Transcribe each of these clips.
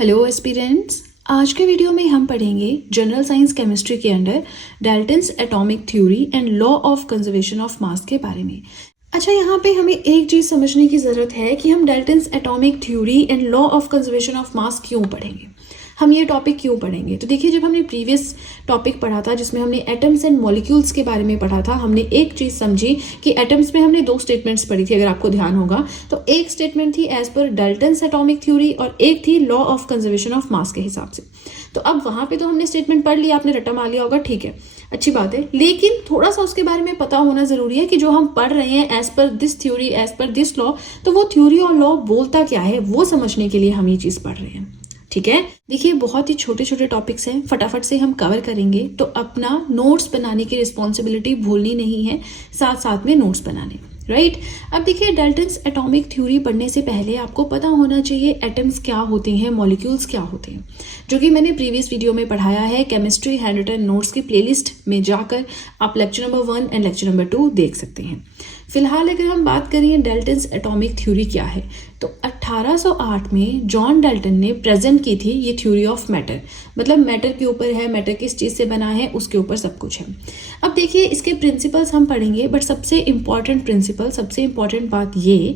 Hello aspirants, आज के video में हम पढ़ेंगे जनरल साइंस केमिस्ट्री के under Dalton's atomic theory and law of conservation of मास के बारे में। अच्छा, यहाँ पे हमें एक चीज़ समझने की ज़रूरत है कि हम Dalton's atomic theory and law of conservation of मास क्यों पढ़ेंगे, हम ये टॉपिक क्यों पढ़ेंगे। तो देखिए, जब हमने प्रीवियस टॉपिक पढ़ा था जिसमें हमने एटम्स एंड मॉलिक्यूल्स के बारे में पढ़ा था, हमने एक चीज़ समझी कि एटम्स में हमने दो स्टेटमेंट्स पढ़ी थी, अगर आपको ध्यान होगा तो एक स्टेटमेंट थी as per Dalton's atomic theory और एक थी लॉ ऑफ कंजर्वेशन ऑफ मास के हिसाब से। तो अब वहाँ पे तो हमने स्टेटमेंट पढ़ लिया, आपने रट्टा मार लिया होगा, ठीक है, अच्छी बात है, लेकिन थोड़ा सा उसके बारे में पता होना जरूरी है कि जो हम पढ़ रहे हैं as per this theory, as per this law, तो वो थ्योरी और लॉ बोलता क्या है वो समझने के लिए हम ये चीज़ पढ़ रहे हैं। ठीक है, देखिए बहुत ही छोटे छोटे टॉपिक्स हैं, फटाफट से हम कवर करेंगे, तो अपना नोट्स बनाने की रिस्पॉन्सिबिलिटी भूलनी नहीं है, साथ साथ में नोट्स बनाने, राइट। अब देखिए, डाल्टन्स एटॉमिक थ्योरी पढ़ने से पहले आपको पता होना चाहिए एटम्स क्या होते हैं, मॉलिक्यूल्स क्या होते हैं, जो कि मैंने प्रीवियस वीडियो में पढ़ाया है। केमिस्ट्री हैंड रिटन नोट्स की प्लेलिस्ट में जाकर आप lecture number 1 and lecture number 2 देख सकते हैं। फिलहाल अगर हम बात करें डाल्टन्स एटॉमिक थ्योरी क्या है, तो 1808 में जॉन डाल्टन ने प्रेजेंट की थी ये थ्योरी ऑफ मैटर, मतलब मैटर के ऊपर है, मैटर किस चीज़ से बना है उसके ऊपर सब कुछ है। अब देखिए, इसके प्रिंसिपल्स हम पढ़ेंगे, बट सबसे इंपॉर्टेंट प्रिंसिपल, सबसे इंपॉर्टेंट बात ये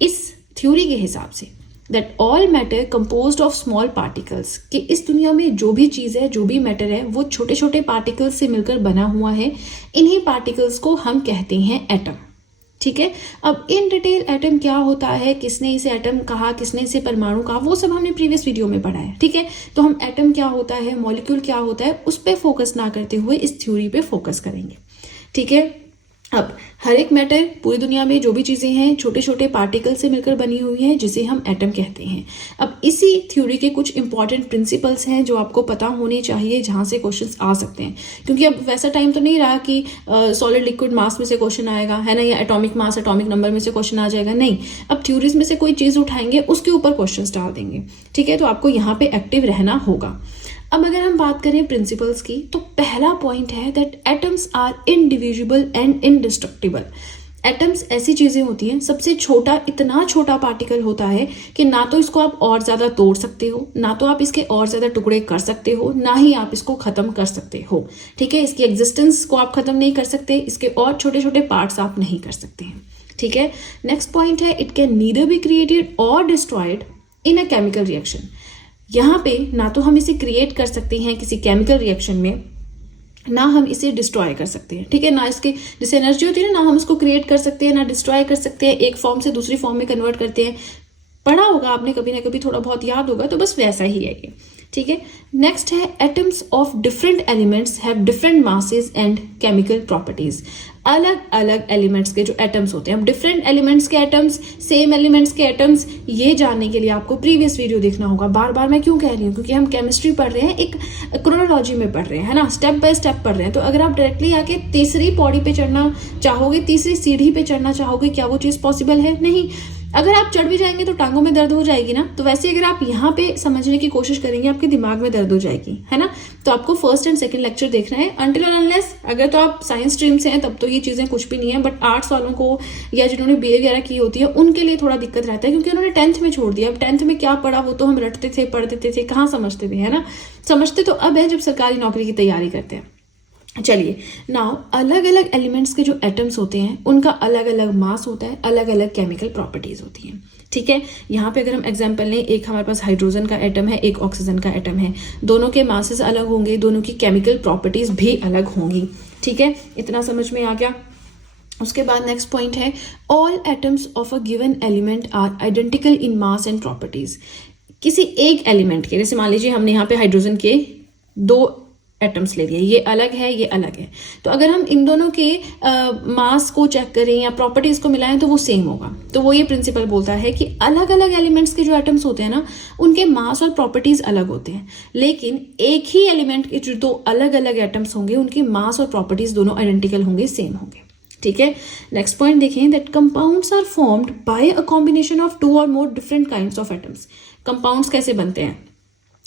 इस थ्योरी के हिसाब say that all matter composed of small particles, कि इस दुनिया में जो भी चीज़ है, जो भी मैटर है, वो छोटे छोटे पार्टिकल्स से मिलकर बना हुआ है। इन्हीं पार्टिकल्स को हम कहते हैं एटम। ठीक है, अब इन डिटेल एटम क्या होता है, किसने इसे एटम कहा, किसने इसे परमाणु कहा, वो सब हमने प्रीवियस वीडियो में पढ़ा है। ठीक है, तो हम एटम क्या होता है, मॉलिक्यूल क्या होता है, उस पर फोकस ना करते हुए इस थ्योरी पे फोकस करेंगे। ठीक है, अब हर एक मैटर, पूरी दुनिया में जो भी चीज़ें हैं, छोटे छोटे पार्टिकल से मिलकर बनी हुई हैं, जिसे हम एटम कहते हैं। अब इसी थ्योरी के कुछ इंपॉर्टेंट प्रिंसिपल्स हैं जो आपको पता होने चाहिए, जहाँ से क्वेश्चंस आ सकते हैं, क्योंकि अब वैसा टाइम तो नहीं रहा कि सॉलिड लिक्विड मास में से क्वेश्चन आएगा, है ना, या एटॉमिक मास, एटॉमिक नंबर में से क्वेश्चन आ जाएगा, नहीं। अब थ्योरीज में से कोई चीज़ उठाएंगे, उसके ऊपर क्वेश्चन डाल देंगे। ठीक है, तो आपको यहाँ पे एक्टिव रहना होगा। अब अगर हम बात करें प्रिंसिपल्स की, तो पहला पॉइंट है that atoms are indivisible and indestructible. Atoms ऐसी चीजें होती हैं, सबसे छोटा, इतना छोटा पार्टिकल होता है कि ना तो इसको आप और ज्यादा तोड़ सकते हो, ना तो आप इसके और ज्यादा टुकड़े कर सकते हो, ना ही आप इसको खत्म कर सकते हो। ठीक है, इसकी एग्जिस्टेंस को आप खत्म नहीं कर सकते, इसके और छोटे छोटे पार्ट्स आप नहीं कर सकते हैं। ठीक है, नेक्स्ट पॉइंट है it can neither be created और destroyed in a chemical reaction. यहाँ पे ना तो हम इसे क्रिएट कर सकते हैं किसी केमिकल रिएक्शन में, ना हम इसे डिस्ट्रॉय कर सकते हैं। ठीक है, ना इसके जैसे एनर्जी होती है ना हम उसको क्रिएट कर सकते हैं, ना डिस्ट्रॉय कर सकते हैं, एक फॉर्म से दूसरी फॉर्म में कन्वर्ट करते हैं। पढ़ा होगा आपने कभी ना कभी, थोड़ा बहुत याद होगा, तो बस वैसा ही है ये। ठीक है, नेक्स्ट है atoms of different elements have different masses and chemical properties. अलग अलग एलिमेंट्स के जो एटम्स होते हैं, अब डिफरेंट एलिमेंट्स के एटम्स, सेम एलिमेंट्स के एटम्स, ये जानने के लिए आपको प्रीवियस वीडियो देखना होगा। बार बार मैं क्यों कह रही हूँ, क्योंकि हम केमिस्ट्री पढ़ रहे हैं, एक क्रोनोलॉजी में पढ़ रहे हैं, है ना, स्टेप बाय स्टेप पढ़ रहे हैं। तो अगर आप डायरेक्टली आके तीसरी पौड़ी पे चढ़ना चाहोगे, तीसरी सीढ़ी पे चढ़ना चाहोगे, क्या वो चीज़ पॉसिबल है? नहीं। अगर आप चढ़ भी जाएंगे तो टांगों में दर्द हो जाएगी ना। तो वैसे अगर आप यहाँ पे समझने की कोशिश करेंगे, आपके दिमाग में दर्द हो जाएगी, है ना। तो आपको फर्स्ट एंड सेकंड लेक्चर देखना है अनटिल और अनलेस, अगर तो आप साइंस स्ट्रीम से हैं तब तो ये चीज़ें कुछ भी नहीं है, बट आर्ट्स वालों को या जिन्होंने BA वगैरह की होती है उनके लिए थोड़ा दिक्कत रहता है, क्योंकि उन्होंने 10th में छोड़ दिया। अब 10th में क्या पढ़ा वो तो हम रटते थे, पढ़ते थे, कहाँ समझते थे, है ना। समझते तो अब है जब सरकारी नौकरी की तैयारी करते हैं। चलिए, नाउ अलग अलग एलिमेंट्स के जो एटम्स होते हैं उनका अलग अलग मास होता है, अलग अलग केमिकल प्रॉपर्टीज होती हैं। ठीक है, यहाँ पे अगर हम एग्जांपल लें, एक हमारे पास हाइड्रोजन का एटम है, एक ऑक्सीजन का एटम है, दोनों के मासेस अलग होंगे, दोनों की केमिकल प्रॉपर्टीज भी अलग होंगी। ठीक है, इतना समझ में आ गया। उसके बाद नेक्स्ट पॉइंट है all atoms of a given element are identical in mass and properties. किसी एक एलिमेंट के, जैसे मान लीजिए हमने यहाँ पे हाइड्रोजन के 2 एटम्स ले लिए, ये अलग है, ये अलग है, तो अगर हम इन दोनों के मास को चेक करें या प्रॉपर्टीज को मिलाएं तो वो सेम होगा। तो वो ये प्रिंसिपल बोलता है कि अलग अलग एलिमेंट्स के जो एटम्स होते हैं ना, उनके मास और प्रॉपर्टीज अलग होते हैं, लेकिन एक ही एलिमेंट के जो 2 अलग अलग एटम्स होंगे उनके मास और प्रॉपर्टीज दोनों आइडेंटिकल होंगे, सेम होंगे। ठीक है, नेक्स्ट पॉइंट देखें that compounds are formed by a combination of 2 और more different kinds of atoms. Compounds कैसे बनते हैं,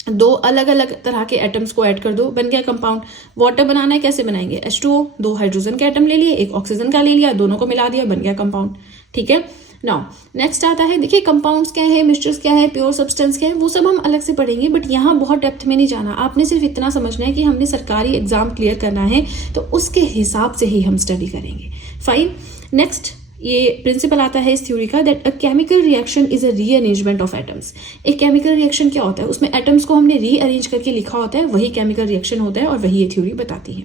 2 अलग अलग तरह के एटम्स को ऐड कर दो, बन गया कंपाउंड। वाटर बनाना है, कैसे बनाएंगे, H2O, 2 हाइड्रोजन के एटम ले लिए, एक ऑक्सीजन का ले लिया, दोनों को मिला दिया, बन गया कंपाउंड। ठीक है, नाउ नेक्स्ट आता है, देखिए कंपाउंड्स क्या है, मिक्सचर्स क्या है, प्योर सब्सटेंस क्या है, वो सब हम अलग से पढ़ेंगे, बट यहाँ बहुत डेप्थ में नहीं जाना। आपने सिर्फ इतना समझना है कि हमने सरकारी एग्जाम क्लियर करना है, तो उसके हिसाब से ही हम स्टडी करेंगे। फाइन। नेक्स्ट ये प्रिंसिपल आता है इस थ्योरी का, that a chemical reaction is a rearrangement of atoms. एक केमिकल रिएक्शन क्या होता है, उसमें एटम्स को हमने रीअरेंज करके लिखा होता है, वही केमिकल रिएक्शन होता है, और वही ये थ्योरी बताती है।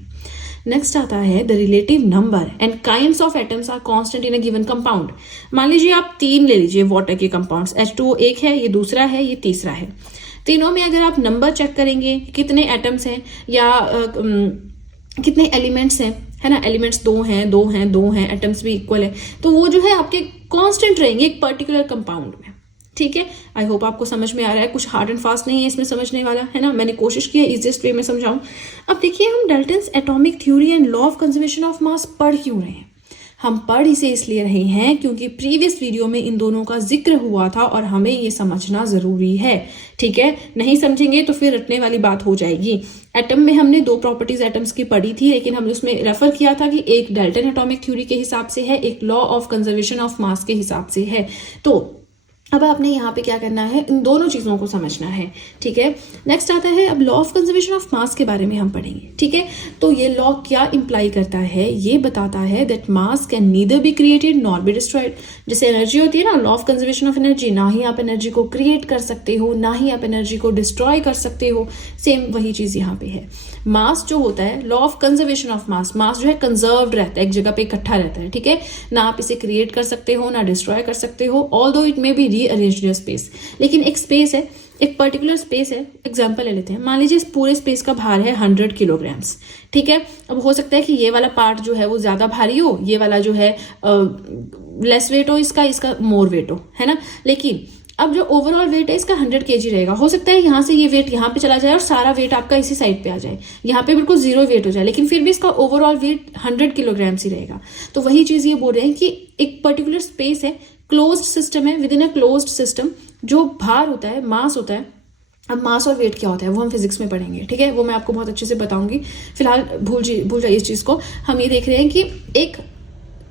नेक्स्ट आता है, the relative number and kinds of atoms are constant in a given compound. मान लीजिए आप 3 ले लीजिए वाटर के कंपाउंड्स, H2O एक है, ये दूसरा है, ये तीसरा है। तीनों में अगर आप नंबर चेक करेंगे, कितने एटम्स हैं या कितने एलिमेंट्स हैं, है ना, एलिमेंट्स 2 हैं, 2 हैं, 2 हैं, एटम्स भी इक्वल है, तो वो जो है आपके कांस्टेंट रहेंगे एक पर्टिकुलर कंपाउंड में। ठीक है, आई होप आपको समझ में आ रहा है, कुछ हार्ड एंड फास्ट नहीं है इसमें समझने वाला, है ना, मैंने कोशिश की है इजीएस्ट वे में समझाऊं। अब देखिए हम Dalton's atomic theory and law of conservation of मास पढ़ क्यों रहे हैं। हम पढ़ इसे इसलिए रहे हैं क्योंकि प्रीवियस वीडियो में इन दोनों का जिक्र हुआ था और हमें ये समझना जरूरी है। ठीक है, नहीं समझेंगे तो फिर रटने वाली बात हो जाएगी। एटम में हमने 2 प्रॉपर्टीज एटम्स की पढ़ी थी, लेकिन हमने उसमें रेफर किया था कि एक डाल्टन एटॉमिक थ्योरी के हिसाब से है, एक लॉ ऑफ कंजर्वेशन ऑफ मास के हिसाब से है। तो अब आपने यहाँ पे क्या करना है, इन दोनों चीजों को समझना है। ठीक है, नेक्स्ट आता है, अब लॉ ऑफ कंजर्वेशन ऑफ मास के बारे में हम पढ़ेंगे। ठीक है, तो ये लॉ क्या इंप्लाई करता है, ये बताता है that mass can neither be created nor be destroyed. जैसे एनर्जी होती है ना, law of conservation of energy, ना ही आप एनर्जी को क्रिएट कर सकते हो, ना ही आप एनर्जी को डिस्ट्रॉय कर सकते हो। सेम वही चीज यहाँ पे है। मास जो होता है, law of conservation of mass, mass जो है कंजर्व्ड रहता है, एक जगह पे इकट्ठा रहता है। ठीक है, ना आप इसे क्रिएट कर सकते हो, ना डिस्ट्रॉय कर सकते हो, although it may be rearranged in space. लेकिन एक स्पेस है, एक पर्टिकुलर स्पेस है। एग्जांपल ले लेते हैं, मान लीजिए इस पूरे स्पेस का भार है 100 किलोग्राम्स। ठीक है, अब हो सकता है कि ये वाला पार्ट जो है वो ज्यादा भारी हो, ये वाला जो है लेस वेट हो, इसका मोर वेट हो, है ना। लेकिन अब जो ओवरऑल वेट है इसका 100 kg रहेगा। हो सकता है यहाँ से ये वेट यहाँ पे चला जाए और सारा वेट आपका इसी साइड पे आ जाए, यहाँ पे बिल्कुल 0 वेट हो जाए, लेकिन फिर भी इसका ओवरऑल वेट 100 किलोग्राम्स ही रहेगा। तो वही चीज ये बोल रहे हैं कि एक पर्टिकुलर स्पेस है, क्लोज्ड सिस्टम है, with in a closed system जो भार होता है, मास होता है। अब मास और वेट क्या होता है वो हम फिजिक्स में पढ़ेंगे। ठीक है, वो मैं आपको बहुत अच्छे से बताऊंगी, फिलहाल भूल जाइए इस चीज को। हम ये देख रहे हैं कि एक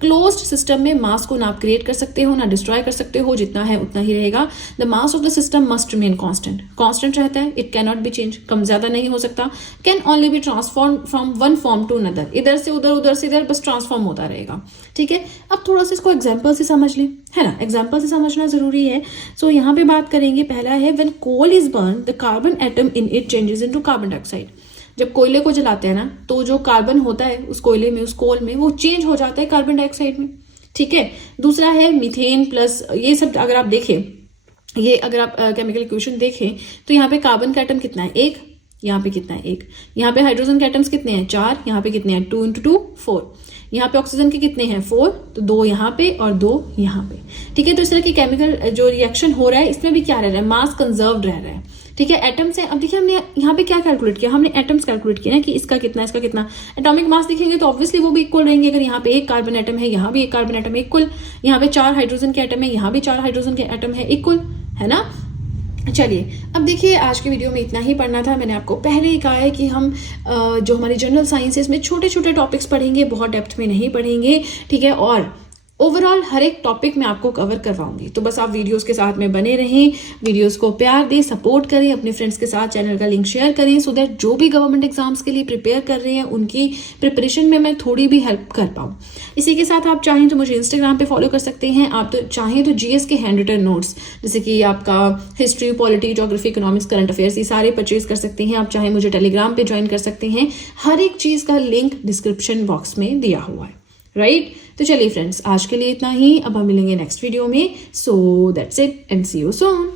क्लोज्ड सिस्टम में मास को ना आप क्रिएट कर सकते हो, ना डिस्ट्रॉय कर सकते हो, जितना है उतना ही रहेगा। The mass of the system must remain constant, constant रहता है, it can not be change, कम ज्यादा नहीं हो सकता। Can only be transform from one form to another, इधर से उधर, उधर से इधर, बस ट्रांसफॉर्म होता रहेगा। ठीक है, अब थोड़ा सा इसको एग्जाम्पल से समझ लें, है ना, एग्जाम्पल से समझना जरूरी है। सो यहाँ पे बात करेंगे, पहला है when coal is burn the carbon atom in it changes into carbon dioxide. जब कोयले को जलाते हैं ना, तो जो कार्बन होता है उस कोयले में, उस कोल में, वो चेंज हो जाता है कार्बन डाइऑक्साइड में। ठीक है, दूसरा है मीथेन प्लस, ये सब अगर आप देखें, ये अगर आप केमिकल इक्वेशन देखें तो यहाँ पे कार्बन का एटम कितना है, 1, यहाँ पे कितना है, 1, यहाँ पे हाइड्रोजन के एटम्स कितने हैं, 4, यहाँ पे कितने हैं, 2 × 2 4, यहाँ पे ऑक्सीजन के कितने हैं, 4, तो 2 यहाँ पे और 2 यहाँ पे। ठीक है, तो इस तरह की केमिकल जो रिएक्शन हो रहा है इसमें भी क्या रह रहा है, मास कंजर्व्ड रह रहा है। ठीक है, एटम्स है। अब देखिए हमने यहाँ पे क्या कैलकुलेट किया, हमने एटम्स कैलकुलेट किया ना कि इसका कितना, इसका कितना। एटॉमिक मास दिखेंगे तो ऑब्वियसली वो भी इक्वल रहेंगे। अगर यहाँ पे 1 कार्बन एटम है, यहाँ भी 1 कार्बन एटम है, इक्वल। यहाँ पे 4 हाइड्रोजन के एटम है, यहाँ भी 4 हाइड्रोजन के एटम है, इक्वल, है ना। चलिए, अब देखिए आज के वीडियो में इतना ही पढ़ना था। मैंने आपको पहले ही कहा है कि हम जो हमारी जनरल साइंस है इसमें छोटे छोटे टॉपिक्स पढ़ेंगे, बहुत डेप्थ में नहीं पढ़ेंगे। ठीक है, और ओवरऑल हर एक टॉपिक में आपको कवर करवाऊंगी, तो बस आप वीडियोस के साथ में बने रहें, वीडियोस को प्यार दें, सपोर्ट करें, अपने फ्रेंड्स के साथ चैनल का लिंक शेयर करें, सो दैट जो भी गवर्नमेंट एग्जाम्स के लिए प्रिपेयर कर रहे हैं उनकी प्रिपरेशन में मैं थोड़ी भी हेल्प कर पाऊँ। इसी के साथ आप चाहें तो मुझे इंस्टाग्राम पे फॉलो कर सकते हैं, आप तो चाहें तो जीएस के हैंड रिटन नोट्स जैसे कि आपका history, polity, geography, economics, current affairs, ये सारे परचेज कर सकते हैं। आप चाहें मुझे टेलीग्राम पे ज्वाइन कर सकते हैं, हर एक चीज का लिंक डिस्क्रिप्शन बॉक्स में दिया हुआ है, राइट। तो चलिए फ्रेंड्स, आज के लिए इतना ही, अब हम मिलेंगे नेक्स्ट वीडियो में। So that's it and see you soon.